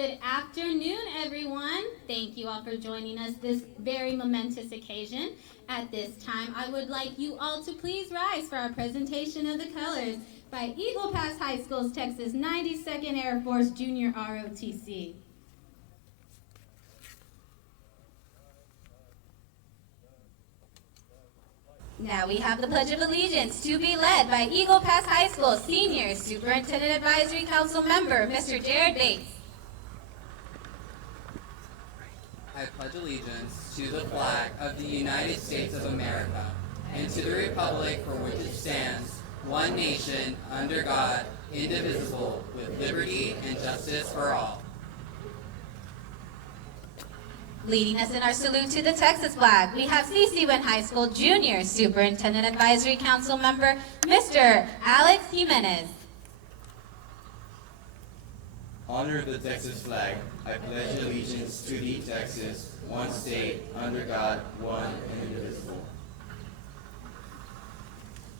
Good afternoon, everyone. Thank you all for joining us this very momentous occasion. At this time, I would like you all to please rise for our presentation of the colors by Eagle Pass High School's Texas 92nd Air Force Junior ROTC. Now we have the Pledge of Allegiance to be led by Eagle Pass High School Senior Superintendent Advisory Council Member, Mr. Jared Bates. I pledge allegiance to the flag of the United States of America and to the republic for which it stands, one nation, under God, indivisible, with liberty and justice for all. Leading us in our salute to the Texas flag, we have C.C. Wynn High School Junior Superintendent Advisory Council Member, Mr. Alex Jimenez. Honor the Texas flag. I pledge allegiance to thee, Texas, one state, under God, one and indivisible.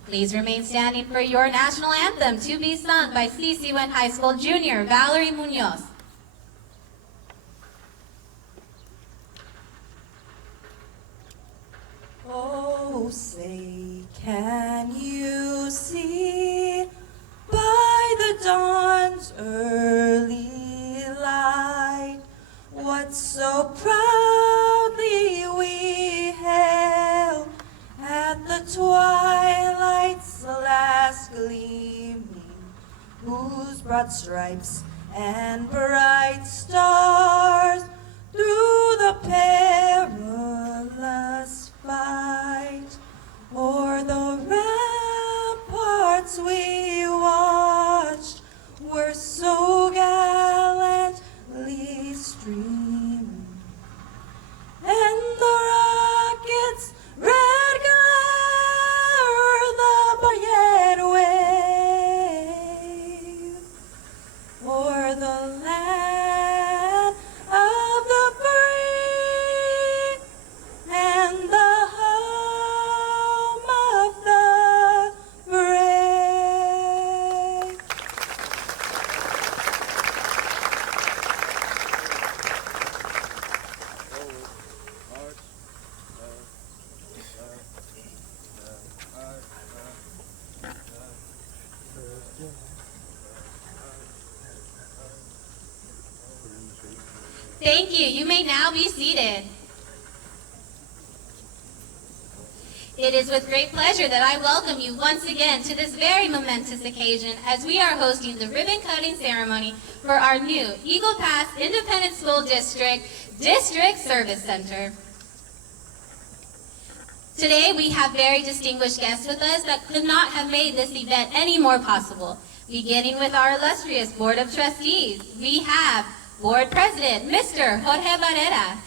Please remain standing for your national anthem to be sung by C.C. Wynn High School Junior Valerie Munoz. Oh, say, can you see by the dawn's early light what so proudly we hailed at the twilight's last gleaming, whose broad stripes and bright stars through the perilous fight o'er the ramparts we watched were so gallantly streaming, and the rockets' red glare the yet wave o'er the land of the free and the home of the brave. Thank you. You may now be seated. It is with great pleasure that I welcome you once again to this very momentous occasion as we are hosting the ribbon cutting ceremony for our new Eagle Pass Independent School District Service Center. Today we have very distinguished guests with us that could not have made this event any more possible. Beginning with our illustrious Board of Trustees, we have Board President, Mr. Jorge Barrera.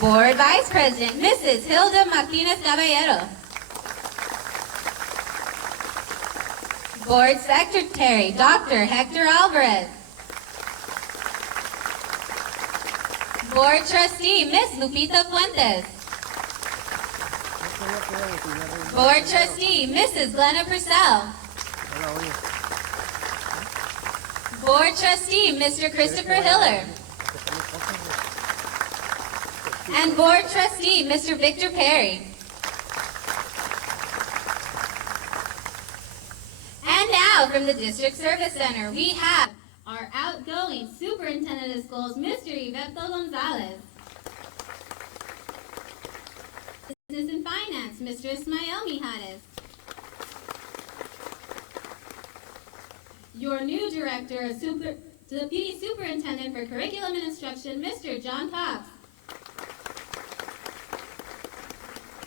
Board Vice President, Mrs. Hilda Martinez Caballero. Board Secretary, Dr. Hector Alvarez. Board Trustee, Ms. Lupita Fuentes. Board Trustee, Mrs. Glenna Purcell. Board Trustee, Mr. Christopher Hiller. And Board Trustee, Mr. Victor Perry. And now from the District Service Center, we have our outgoing Superintendent of Schools, Mr. Yberto Gonzalez. Business and Finance, Mr. Ismael Mijares. Your new Director, Deputy Superintendent for Curriculum and Instruction, Mr. John Cox.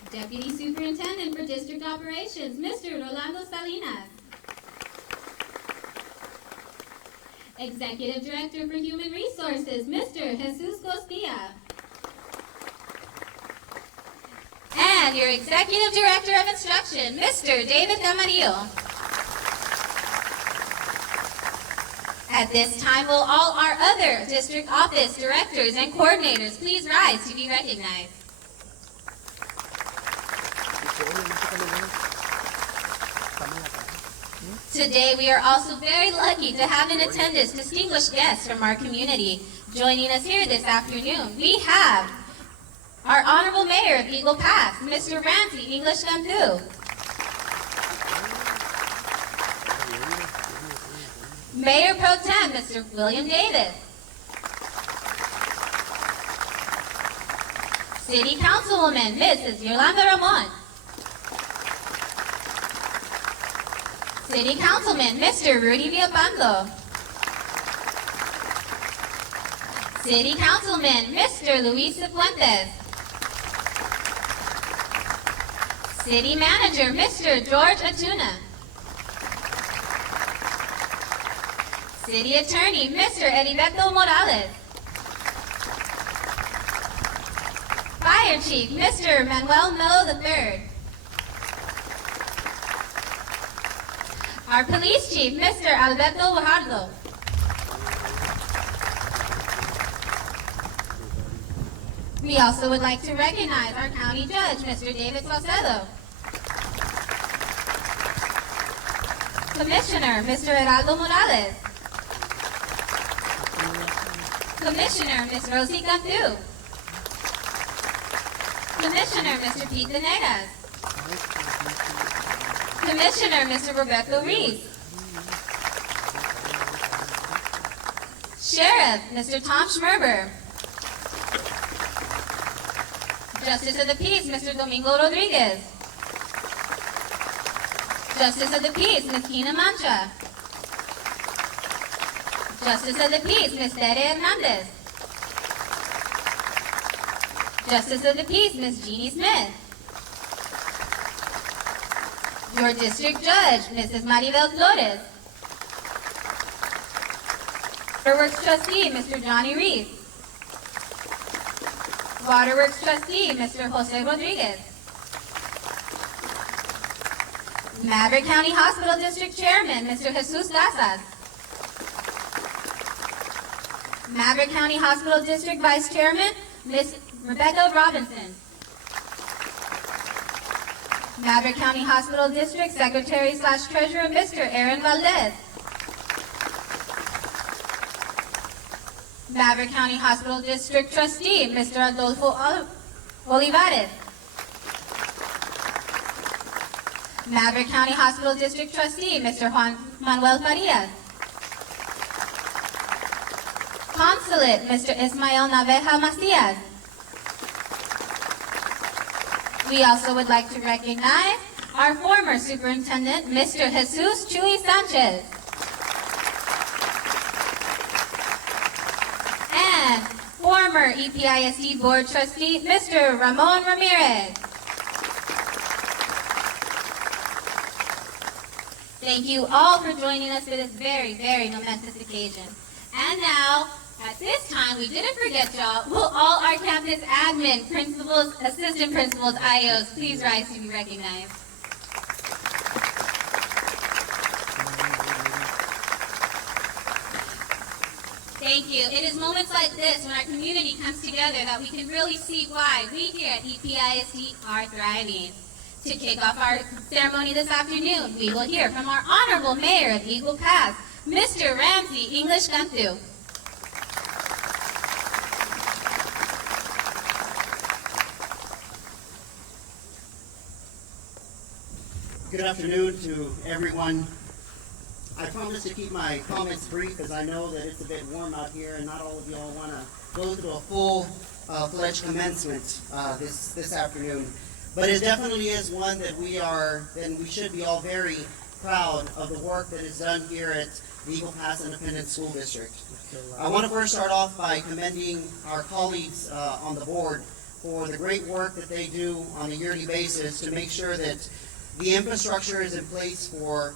Deputy Superintendent for District Operations, Mr. Rolando Salinas. Executive Director for Human Resources, Mr. Jesus Costilla. And your Executive Director of Instruction, Mr. David Camarillo. At this time, will all our other district office directors and coordinators please rise to be recognized. Today, we are also very lucky to have in attendance distinguished guests from our community. Joining us here this afternoon, we have our Honorable Mayor of Eagle Pass, Mr. Ramsey English Gantu. Mayor Pro Tem, Mr. William Davis. City Councilwoman, Mrs. Yolanda Ramon. City Councilman, Mr. Rudy Villalpando. City Councilman, Mr. Luis Cifuentes. City Manager, Mr. George Atuna. City Attorney, Mr. Heriberto Morales. Fire Chief, Mr. Manuel Melo III. Our Police Chief, Mr. Alberto Guajardo. We also would like to recognize our County Judge, Mr. David Saucedo. Commissioner, Mr. Heraldo Morales. Commissioner, Ms. Rosie Gantu. Commissioner, Mr. Pete Venegas. Commissioner, Mr. Roberto Reese. Sheriff, Mr. Tom Schmerber. Justice of the Peace, Mr. Domingo Rodriguez. Justice of the Peace, Ms. Kina Mancha. Justice of the Peace, Ms. Tere Hernandez. Justice of the Peace, Ms. Jeannie Smith. Your District Judge, Mrs. Maribel Flores. Waterworks Trustee, Mr. Johnny Reese. Waterworks Trustee, Mr. Jose Rodriguez. Maverick County Hospital District Chairman, Mr. Jesus Casas. Maverick County Hospital District Vice Chairman, Ms. Rebecca Robinson. Maverick County Hospital District Secretary/Treasurer, Mr. Aaron Valdez. Maverick County Hospital District Trustee, Mr. Adolfo Olivares. Maverick County Hospital District Trustee, Mr. Juan Manuel Farias. Consulate, Mr. Ismael Naveja Macias. We also would like to recognize our former Superintendent, Mr. Jesus Chuy Sanchez. And former EPISD Board Trustee, Mr. Ramon Ramirez. Thank you all for joining us for this very, very momentous occasion. And now, at this time, we didn't forget y'all. Will all our campus admin, principals, assistant principals, IOs, please rise to be recognized. Thank you. It is moments like this when our community comes together that we can really see why we here at EPISD are thriving. To kick off our ceremony this afternoon, we will hear from our Honorable Mayor of Eagle Pass, Mr. Ramsey English Gantu. Good afternoon to everyone. I promise to keep my comments brief because I know that it's a bit warm out here and not all of y'all want to go through a full-fledged commencement this afternoon. But it definitely is one that we should be all very proud of the work that is done here at the Eagle Pass Independent School District. I want to first start off by commending our colleagues on the board for the great work that they do on a yearly basis to make sure that the infrastructure is in place for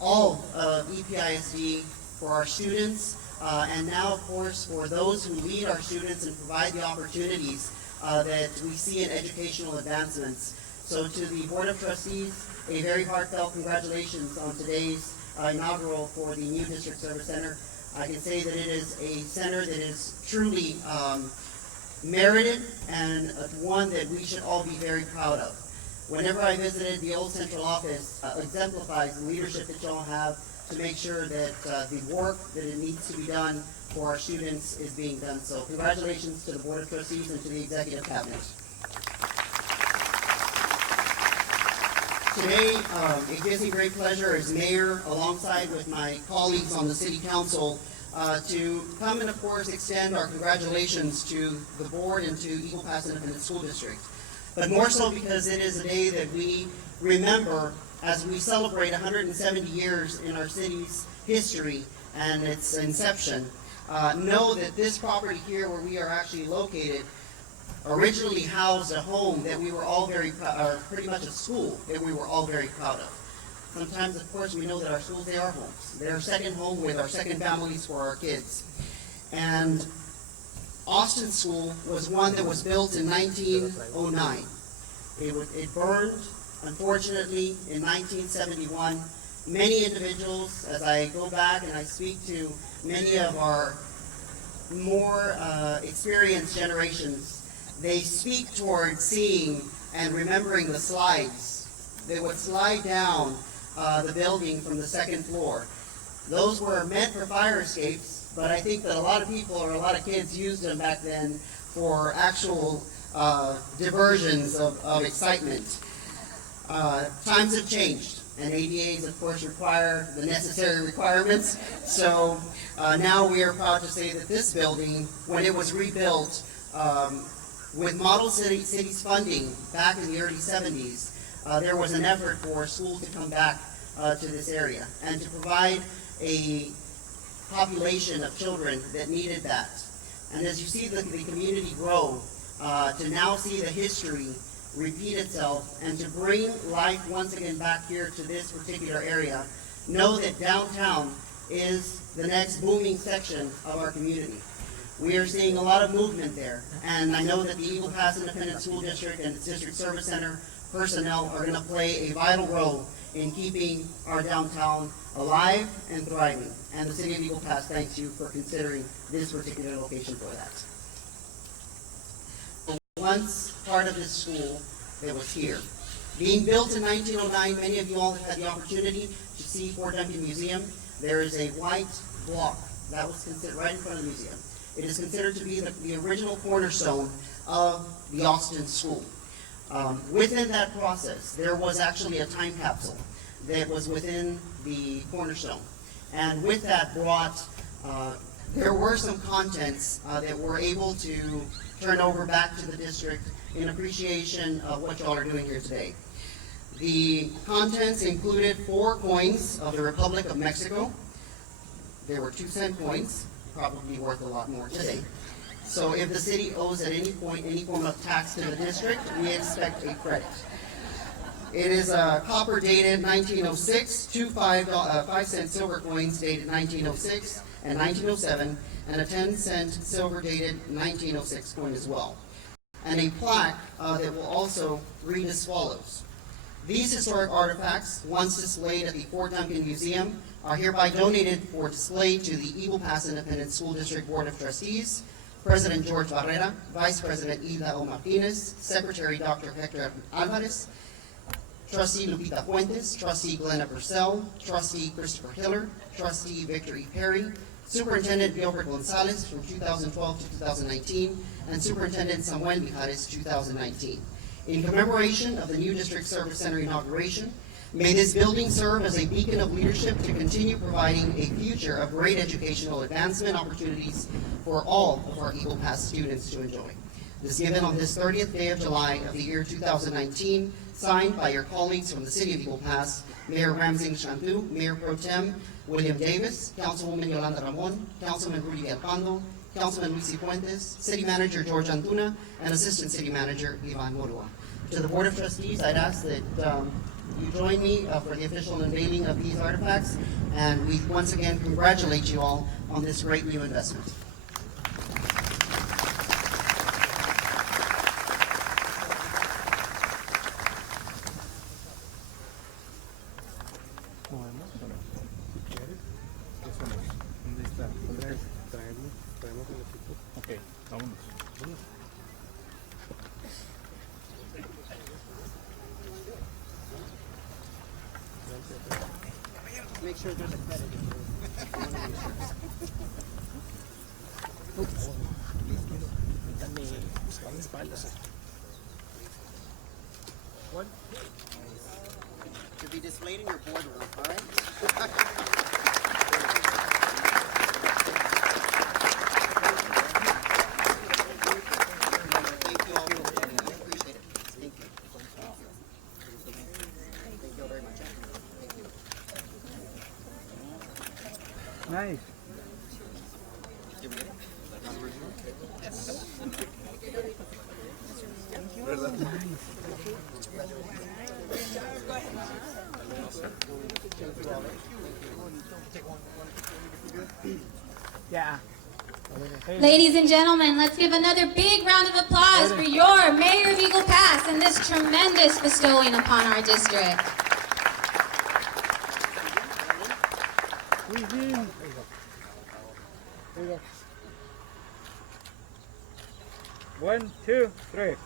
all of EPISD, for our students, and now, of course, for those who lead our students and provide the opportunities that we see in educational advancements. So to the Board of Trustees, a very heartfelt congratulations on today's inaugural for the new District Service Center. I can say that it is a center that is truly merited and one that we should all be very proud of. whenever I visited, the old central office exemplifies the leadership that y'all have to make sure that the work that it needs to be done for our students is being done. So congratulations to the Board of Trustees and to the Executive Cabinet. Today, it gives me great pleasure as mayor, alongside with my colleagues on the City Council, to come and of course extend our congratulations to the board and to Eagle Pass Independent School District. But more so because it is a day that we remember as we celebrate 170 years in our city's history and its inception. Know that this property here where we are actually located originally housed a home that we were all very proud, pretty much a school that we were all very proud of. Sometimes, of course, we know that our schools, they are homes. They're a second home with our second families for our kids. And Austin School was one that was built in 1909. It burned, unfortunately, in 1971. Many individuals, as I go back and I speak to many of our more experienced generations, they speak toward seeing and remembering the slides. They would slide down the building from the second floor. Those were meant for fire escapes, but I think that a lot of people or a lot of kids used them back then for actual diversions of excitement. Times have changed, and ADAs, of course, require the necessary requirements. So now we are proud to say that this building, when it was rebuilt, with Model Cities funding back in the early 70s, there was an effort for schools to come back to this area and to provide a population of children that needed that. And as you see the community grow, to now see the history repeat itself and to bring life once again back here to this particular area, know that downtown is the next booming section of our community. We are seeing a lot of movement there, and I know that the Eagle Pass Independent School District and its District Service Center personnel are going to play a vital role in keeping our downtown alive and thriving. And the City of Eagle Pass thanks you for considering this particular location for that. Once part of this school that was here. Being built in 1909, many of you all have had the opportunity to see Fort Duncan Museum. There is a white block that was considered right in front of the museum. It is considered to be the original cornerstone of the Austin School. Within that process, there was actually a time capsule that was within the cornerstone. And with that brought, there were some contents that were able to turn over back to the district in appreciation of what y'all are doing here today. The contents included 4 coins of the Republic of Mexico. They were 2-cent coins, probably worth a lot more today. So if the city owes at any point any form of tax to the district, we expect a credit. It is a copper dated 1906, 2 5-cent silver coins dated 1906 and 1907, and a 10-cent silver dated 1906 coin as well. And a plaque that will also read as follows. These historic artifacts, once displayed at the Fort Duncan Museum, are hereby donated for display to the Eagle Pass Independent School District Board of Trustees, President George Barrera, Vice President Ida O. Martinez, Secretary Dr. Hector Alvarez, Trustee Lupita Fuentes, Trustee Glenna Purcell, Trustee Christopher Hiller, Trustee Victor E. Perry, Superintendent Gilbert Gonzalez from 2012 to 2019, and Superintendent Samuel Mijares, 2019. In commemoration of the new District Service Center inauguration, may this building serve as a beacon of leadership to continue providing a future of great educational advancement opportunities for all of our Eagle Pass students to enjoy. This given on this 30th day of July of the year 2019, signed by your colleagues from the City of Eagle Pass, Mayor Ramsing Shantu, Mayor Pro Tem William Davis, Councilwoman Yolanda Ramon, Councilman Rudy Villalpando, Councilman Luis Fuentes, City Manager George Antuna, and Assistant City Manager Ivan Morua. To the Board of Trustees, I'd ask that you join me for the official unveiling of these artifacts, and we once again congratulate you all on this great new investment. Ok, vámonos. make sure there's a credit in there. I wanna make sure. Should be displayed in your boardroom, all right? Thank you all for joining. I appreciate it. Thank you. Thank you all very much. Thank you. Nice. Did we get it? Yes. Yeah. Ladies and gentlemen, let's give another big round of applause for your Mayor of Eagle Pass and this tremendous bestowing upon our district. Squeeze in. There you go. 1, 2, 3.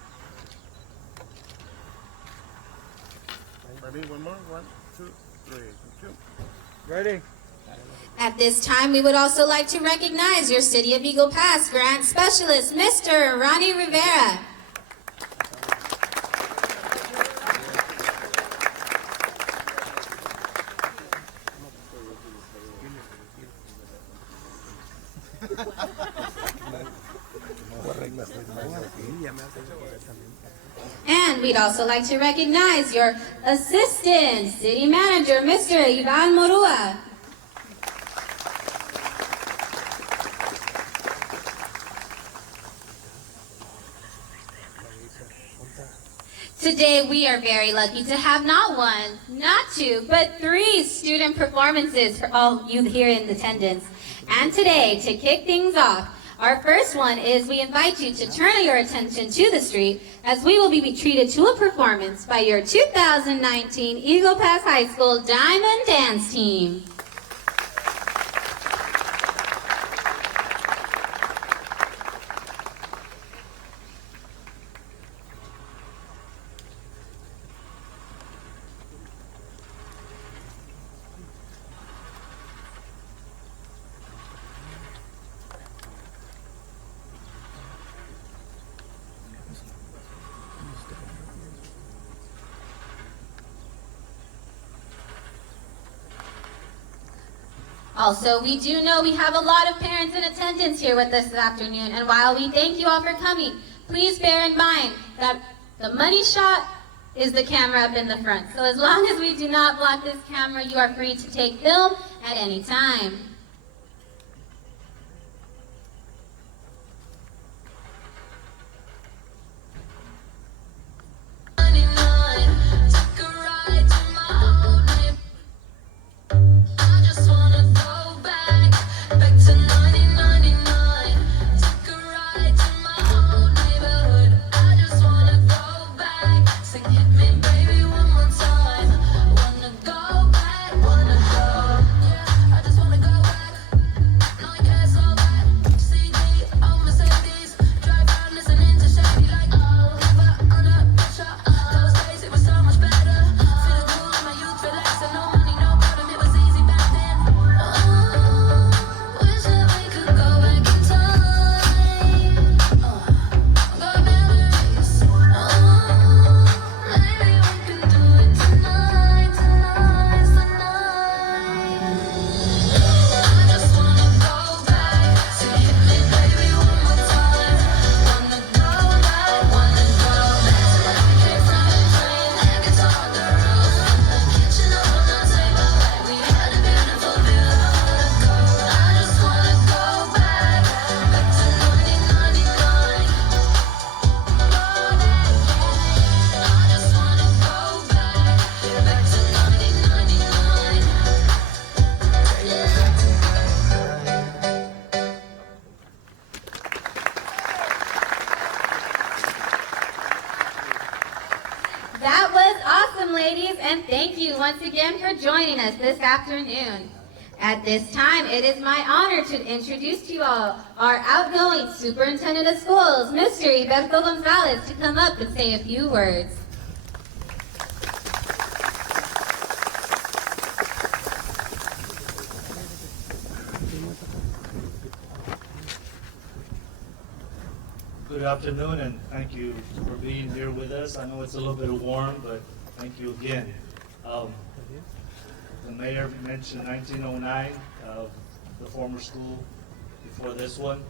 Ready? One more. 1, 2, 3. Ready? At this time, we would also like to recognize your City of Eagle Pass Grant Specialist, Mr. Ronnie Rivera. And we'd also like to recognize your Assistant City Manager, Mr. Ivan Morua. Today we are very lucky to have not one, not two, but 3 student performances for all you here in attendance. And today, to kick things off, our first one is we invite you to turn your attention to the street as we will be treated to a performance by your 2019 Eagle Pass High School Diamond Dance Team. Also, we do know we have a lot of parents in attendance here with us this afternoon, and while we thank you all for coming, please bear in mind that the money shot is the camera up in the front. So as long as we do not block this camera, you are free to take film at any time. That was awesome, ladies, and thank you once again for joining us this afternoon. At this time, it is my honor to introduce to you all our outgoing Superintendent of Schools, Mr. Iberto Gonzalez, to come up and say a few words. Good afternoon, and thank you for being here with us. I know it's a little bit warm, but thank you again. The mayor mentioned 1909, the former school before this one.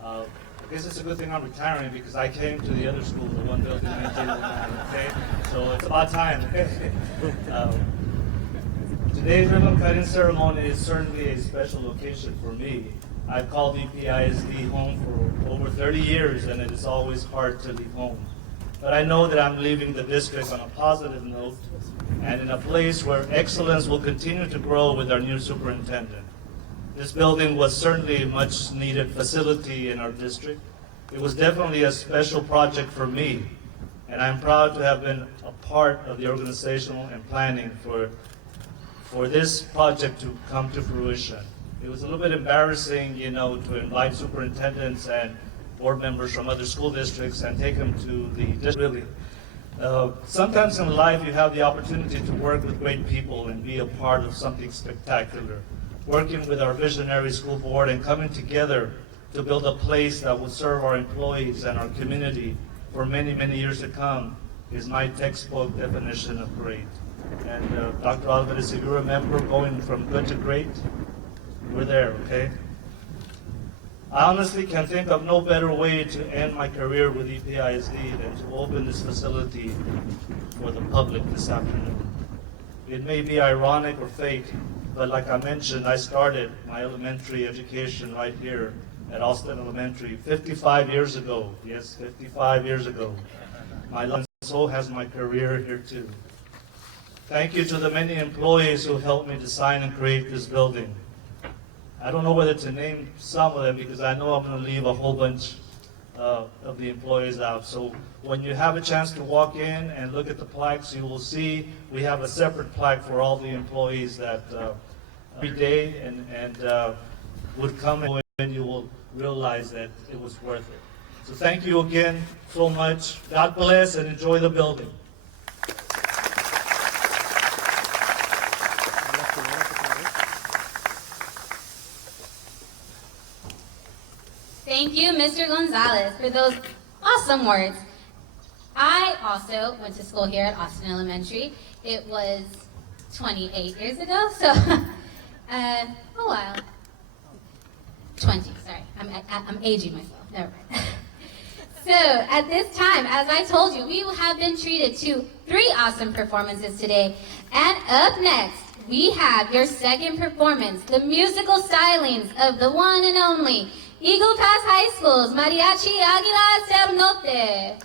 I guess it's a good thing I'm retiring because I came to the other school, the one built in 1909, okay? So it's about time, okay? Today's ribbon cutting ceremony is certainly a special occasion for me. I've called EPISD home for over 30 years, and it is always hard to leave home. But I know that I'm leaving the district on a positive note and in a place where excellence will continue to grow with our new superintendent. This building was certainly a much needed facility in our district. It was definitely a special project for me, and I'm proud to have been a part of the organizational and planning for this project to come to fruition. It was a little bit embarrassing, to invite superintendents and board members from other school districts and take them to the district. Sometimes in life you have the opportunity to work with great people and be a part of something spectacular. Working with our visionary school board and coming together to build a place that will serve our employees and our community for many, many years to come is my textbook definition of great. And Dr. Alvarez, if you remember going from good to great, we're there, okay? I honestly can think of no better way to end my career with EPISD than to open this facility for the public this afternoon. It may be ironic or fate, but like I mentioned, I started my elementary education right here at Austin Elementary 55 years ago. Yes, 55 years ago. So has my career here too. Thank you to the many employees who helped me design and create this building. I don't know whether to name some of them because I know I'm going to leave a whole bunch of the employees out. So when you have a chance to walk in and look at the plaques, you will see we have a separate plaque for all the employees that every day and would come, and you will realize that it was worth it. So thank you again so much. God bless and enjoy the building. Thank you, Mr. Gonzalez, for those awesome words. I also went to school here at Austin Elementary. It was 28 years ago, so a while. 20, sorry. I'm aging myself. Never mind. So at this time, as I told you, we have been treated to 3 awesome performances today. And up next, we have your second performance, the musical stylings of the one and only Eagle Pass High School's Mariachi Águilas del Norte.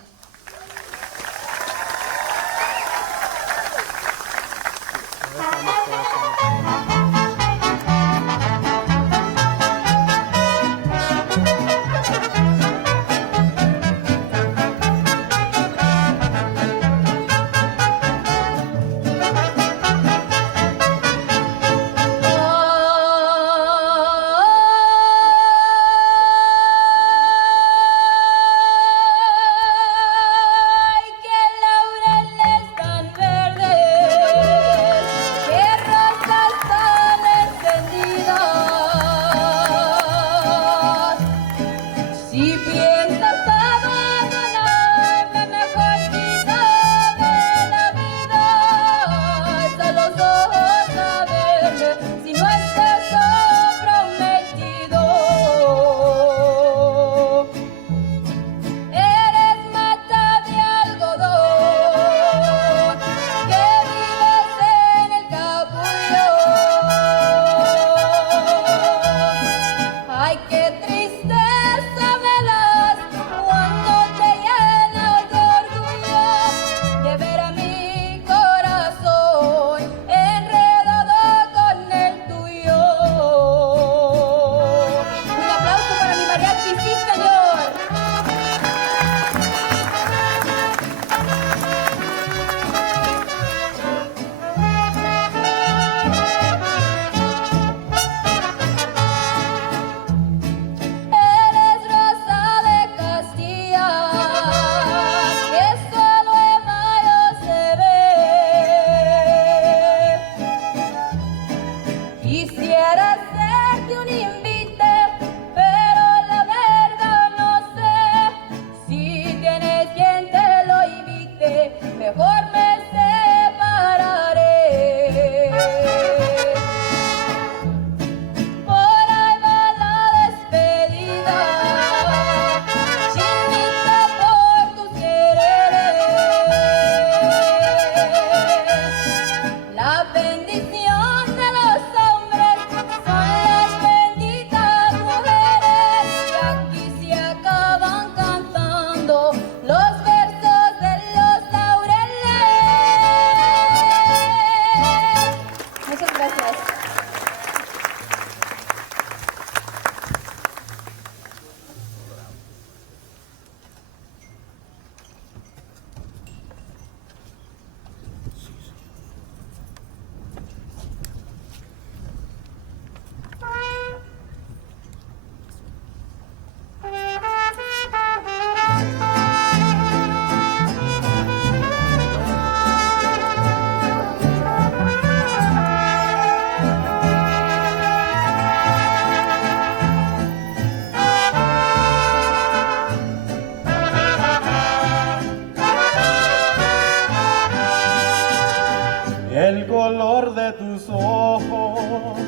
color de tus ojos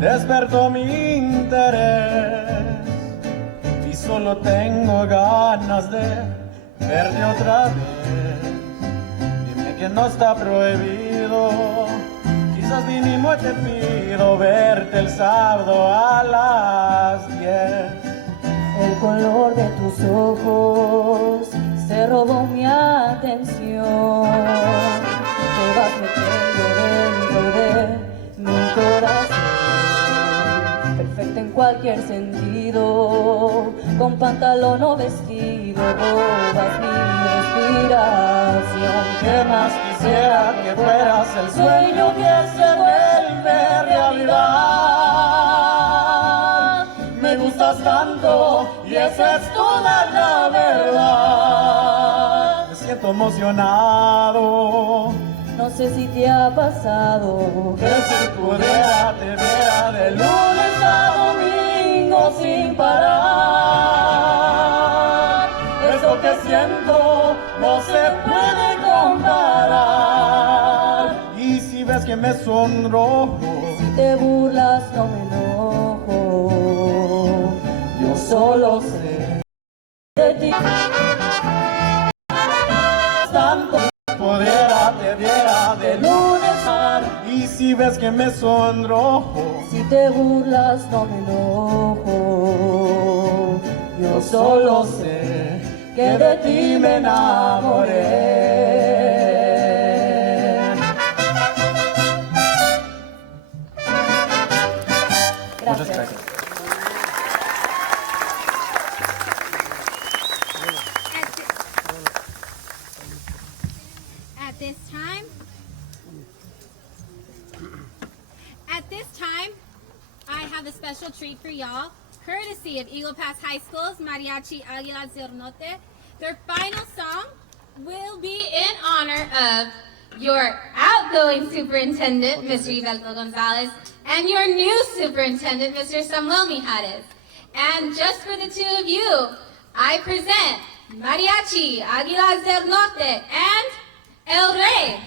despertó mi interés y solo tengo ganas de verte otra vez. Dime que no está prohibido, quizás mínimo te pido verte el sábado a las 10. El color de tus ojos se robó mi atención. Te vas metiendo dentro de mi corazón. Perfecta en cualquier sentido, con pantalón o vestido, robas mi respiración. ¿Qué más quisiera que fueras el sueño que se vuelve realidad? Me gustas tanto y esa es toda la verdad. Me siento emocionado. No sé si te ha pasado Que si pudiera te viera de lunes a domingo sin parar. Eso que siento no se puede comparar. Y si ves que me sonrojo, Si te burlas no me enojo. yo solo sé De ti tanto pudiera te viera de lunes a. Y si ves que me sonrojo, Si te burlas no me enojo. yo solo sé que de ti me enamoré. Muchas gracias. At this time, I have a special treat for y'all, courtesy of Eagle Pass High School's Mariachi Águilas del Norte. Their final song will be in honor of your outgoing superintendent, Mr. Ivelto Gonzalez, and your new superintendent, Mr. Samuel Mijares. And just for the two of you, I present Mariachi Águilas del Norte and El Rey.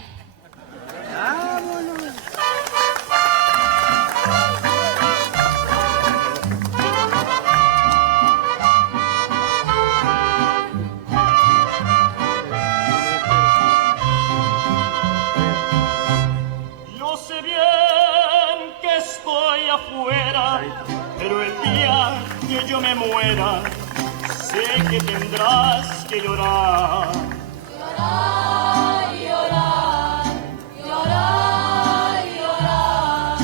Yo sé bien que estoy afuera, pero el día que yo me muera, sé que tendrás que llorar. Llorar, llorar, llorar, llorar.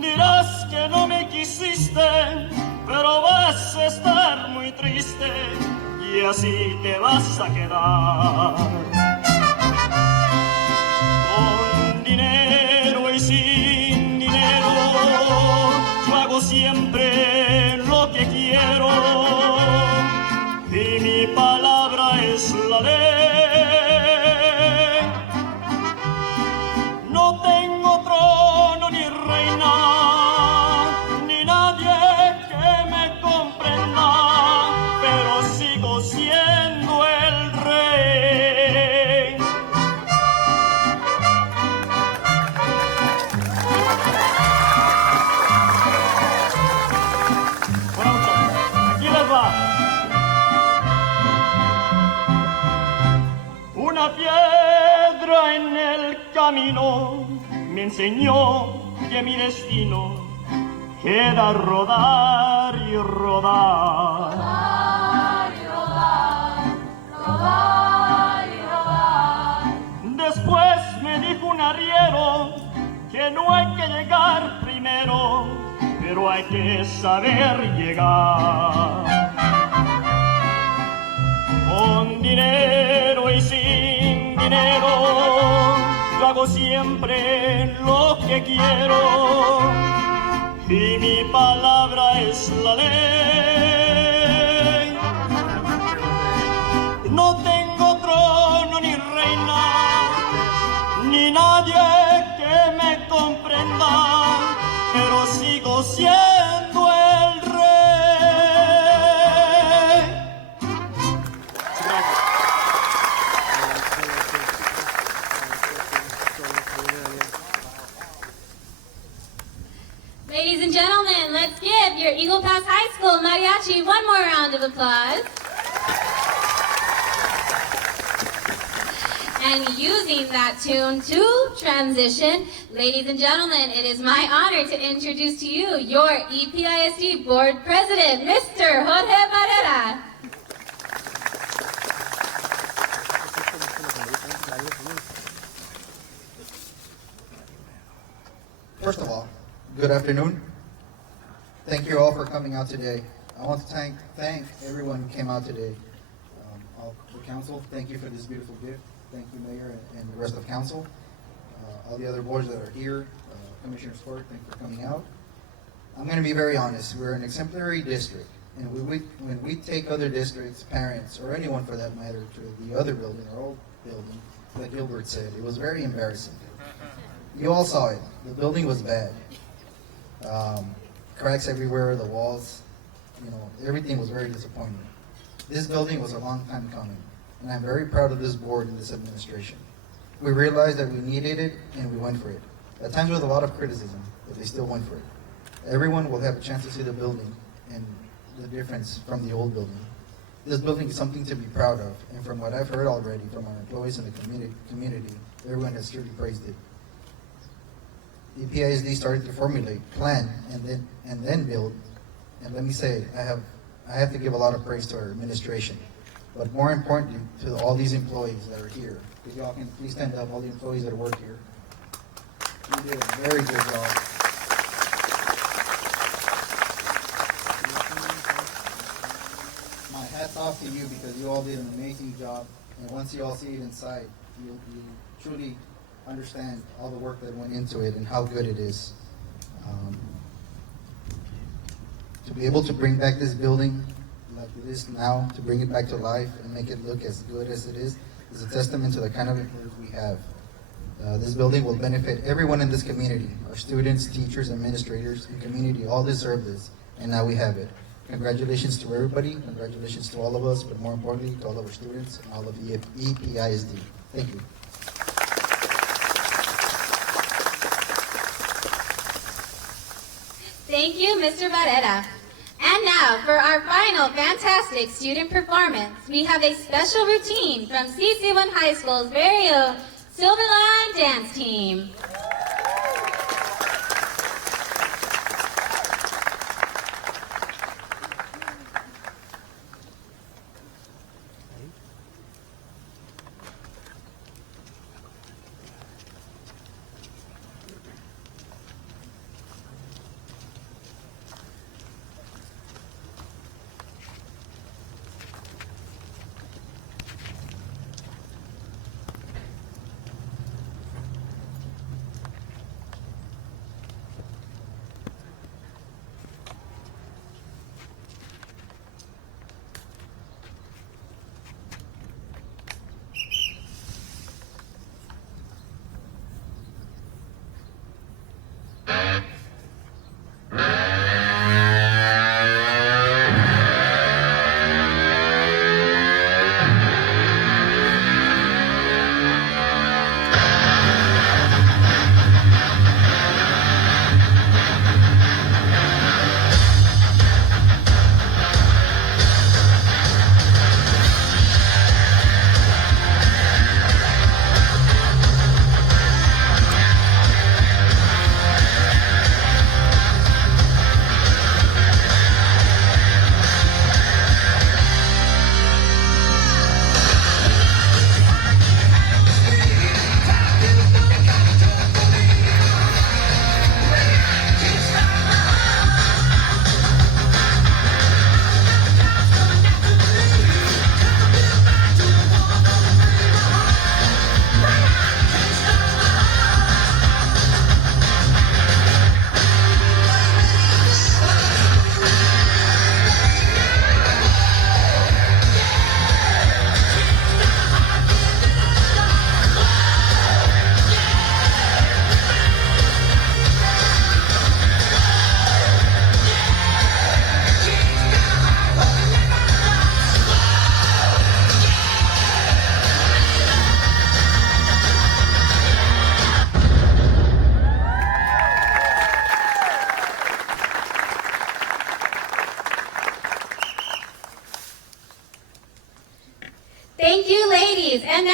Dirás que no me quisiste, pero vas a estar muy triste y así te vas a quedar. Con dinero y sin dinero, yo hago siempre lo que quiero y mi palabra es la ley. No tengo trono ni reina, ni nadie que me comprenda, pero sigo siendo el rey. Bueno, muchachos, aquí les va. Una piedra en el camino me enseñó que mi destino era rodar y rodar. Rodar, rodar, rodar. Después me dijo un arriero que no hay que llegar primero, pero hay que saber llegar. Con dinero y sin dinero, yo hago siempre lo que quiero y mi palabra es la ley. No tengo trono ni reina, ni nadie que me comprenda, pero sigo siendo el rey. Eagle Pass High School Mariachi one more round of applause. And using that tune to transition, ladies and gentlemen, it is my honor to introduce to you your EPISD Board President, Mr. Jorge Barrera. First of all, good afternoon. Thank you all for coming out today. I want to thank everyone who came out today. All the council, thank you for this beautiful gift. Thank you, Mayor, and the rest of council. All the other boards that are here, Commissioner Sport, thank you for coming out. I'm going to be very honest. We're an exemplary district, and when we take other districts, parents, or anyone for that matter, to the other building, our old building, like Gilbert said, it was very embarrassing. You all saw it. The building was bad. Cracks everywhere, the walls, everything was very disappointing. This building was a long time coming, and I'm very proud of this board and this administration. We realized that we needed it, and we went for it. At times with a lot of criticism, but they still went for it. Everyone will have a chance to see the building and the difference from the old building. This building is something to be proud of, and from what I've heard already from our employees in the community, everyone has truly praised it. The EPISD started to formulate, plan, and then build. And let me say, I have to give a lot of praise to our administration, but more importantly, to all these employees that are here. If y'all can please stand up, all the employees that work here. You did a very good job. My hat's off to you because you all did an amazing job. And once you all see it inside, you'll truly understand all the work that went into it and how good it is. To be able to bring back this building like it is now, to bring it back to life and make it look as good as it is a testament to the kind of employees we have. This building will benefit everyone in this community. Our students, teachers, administrators, and community all deserve this, and now we have it. Congratulations to everybody, congratulations to all of us, but more importantly, to all of our students and all of the EPISD. Thank you. Thank you, Mr. Barrera. And now, for our final fantastic student performance, we have a special routine from CC1 High School's very own Silverline Dance Team.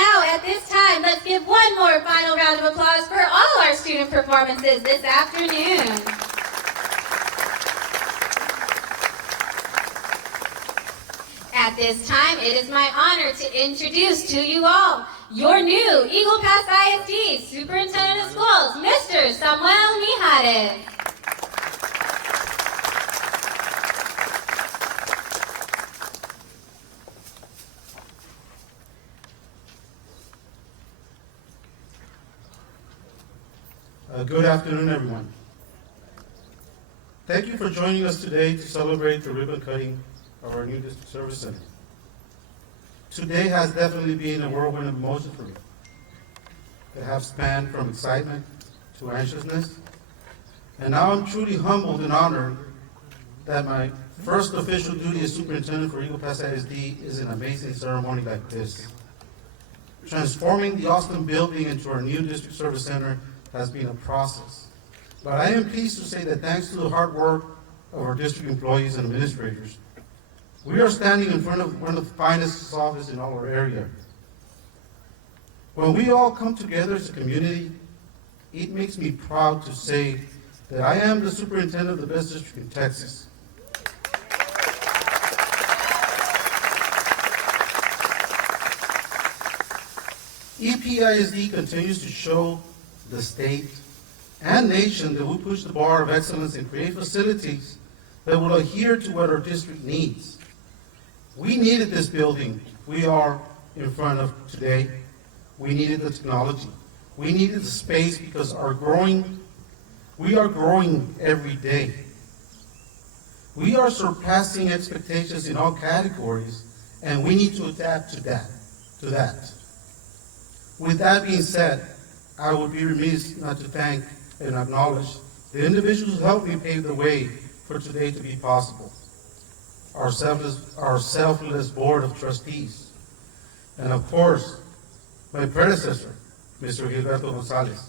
now, at this time, let's give one more final round of applause for all our student performances this afternoon. At this time, it is my honor to introduce to you all your new Eagle Pass ISD Superintendent of Schools, Mr. Samuel Mijares. Good afternoon, everyone. Thank you for joining us today to celebrate the ribbon cutting of our new district service center. Today has definitely been a whirlwind of emotions for me. It has spanned from excitement to anxiousness, and now I'm truly humbled and honored that my first official duty as superintendent for Eagle Pass ISD is an amazing ceremony like this. Transforming the Austin building into our new district service center has been a process. But I am pleased to say that thanks to the hard work of our district employees and administrators, we are standing in front of one of the finest offices in all our area. When we all come together as a community, it makes me proud to say that I am the superintendent of the best district in Texas. EPISD continues to show the state and nation that we push the bar of excellence and create facilities that will adhere to what our district needs. We needed this building we are in front of today. We needed the technology. We needed the space because we are growing every day. We are surpassing expectations in all categories, and we need to adapt to that. With that being said, I would be remiss not to thank and acknowledge the individuals who helped me pave the way for today to be possible. Our selfless board of trustees, and of course, my predecessor, Mr. Gilberto Gonzalez,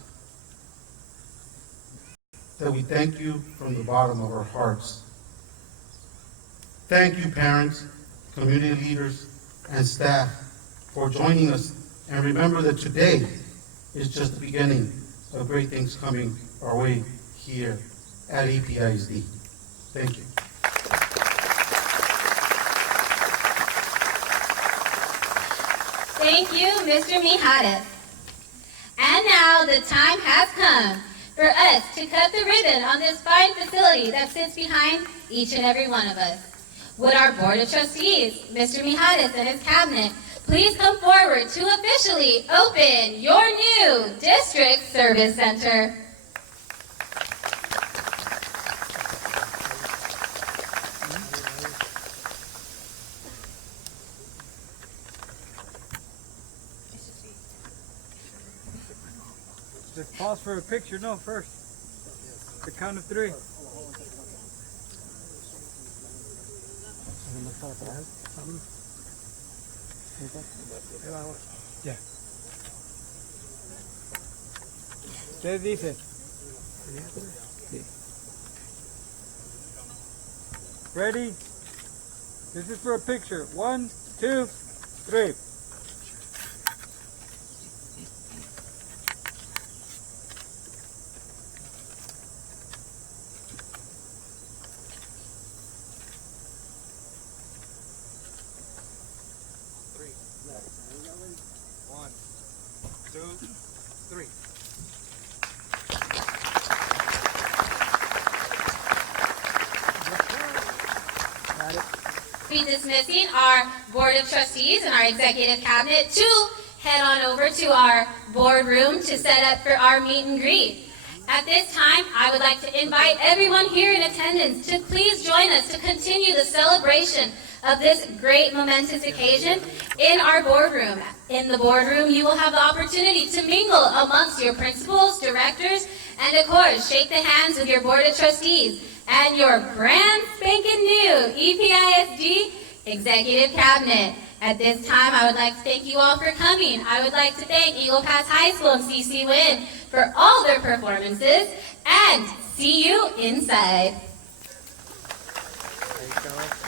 that we thank you from the bottom of our hearts. Thank you, parents, community leaders, and staff for joining us, and remember that today is just the beginning of great things coming our way here at EPISD. Thank you. Thank you, Mr. Mijares. And now the time has come for us to cut the ribbon on this fine facility that sits behind each and every one of us. Would our Board of Trustees, Mr. Mijares and his cabinet, please come forward to officially open your new District Service Center. Just pause for a picture, no, first. The count of 3. Yeah. ¿Qué dice? Ready? This is for a picture. 1, 2, 3. Be dismissing our Board of Trustees and our Executive Cabinet to head on over to our boardroom to set up for our meet and greet. At this time, I would like to invite everyone here in attendance to please join us to continue the celebration of this great momentous occasion in our boardroom. In the boardroom, you will have the opportunity to mingle amongst your principals, directors, and of course, shake the hands with your Board of Trustees and your brand spanking new EPISD Executive Cabinet. At this time, I would like to thank you all for coming. I would like to thank Eagle Pass High School and CC Win for all their performances, and see you inside. There you go.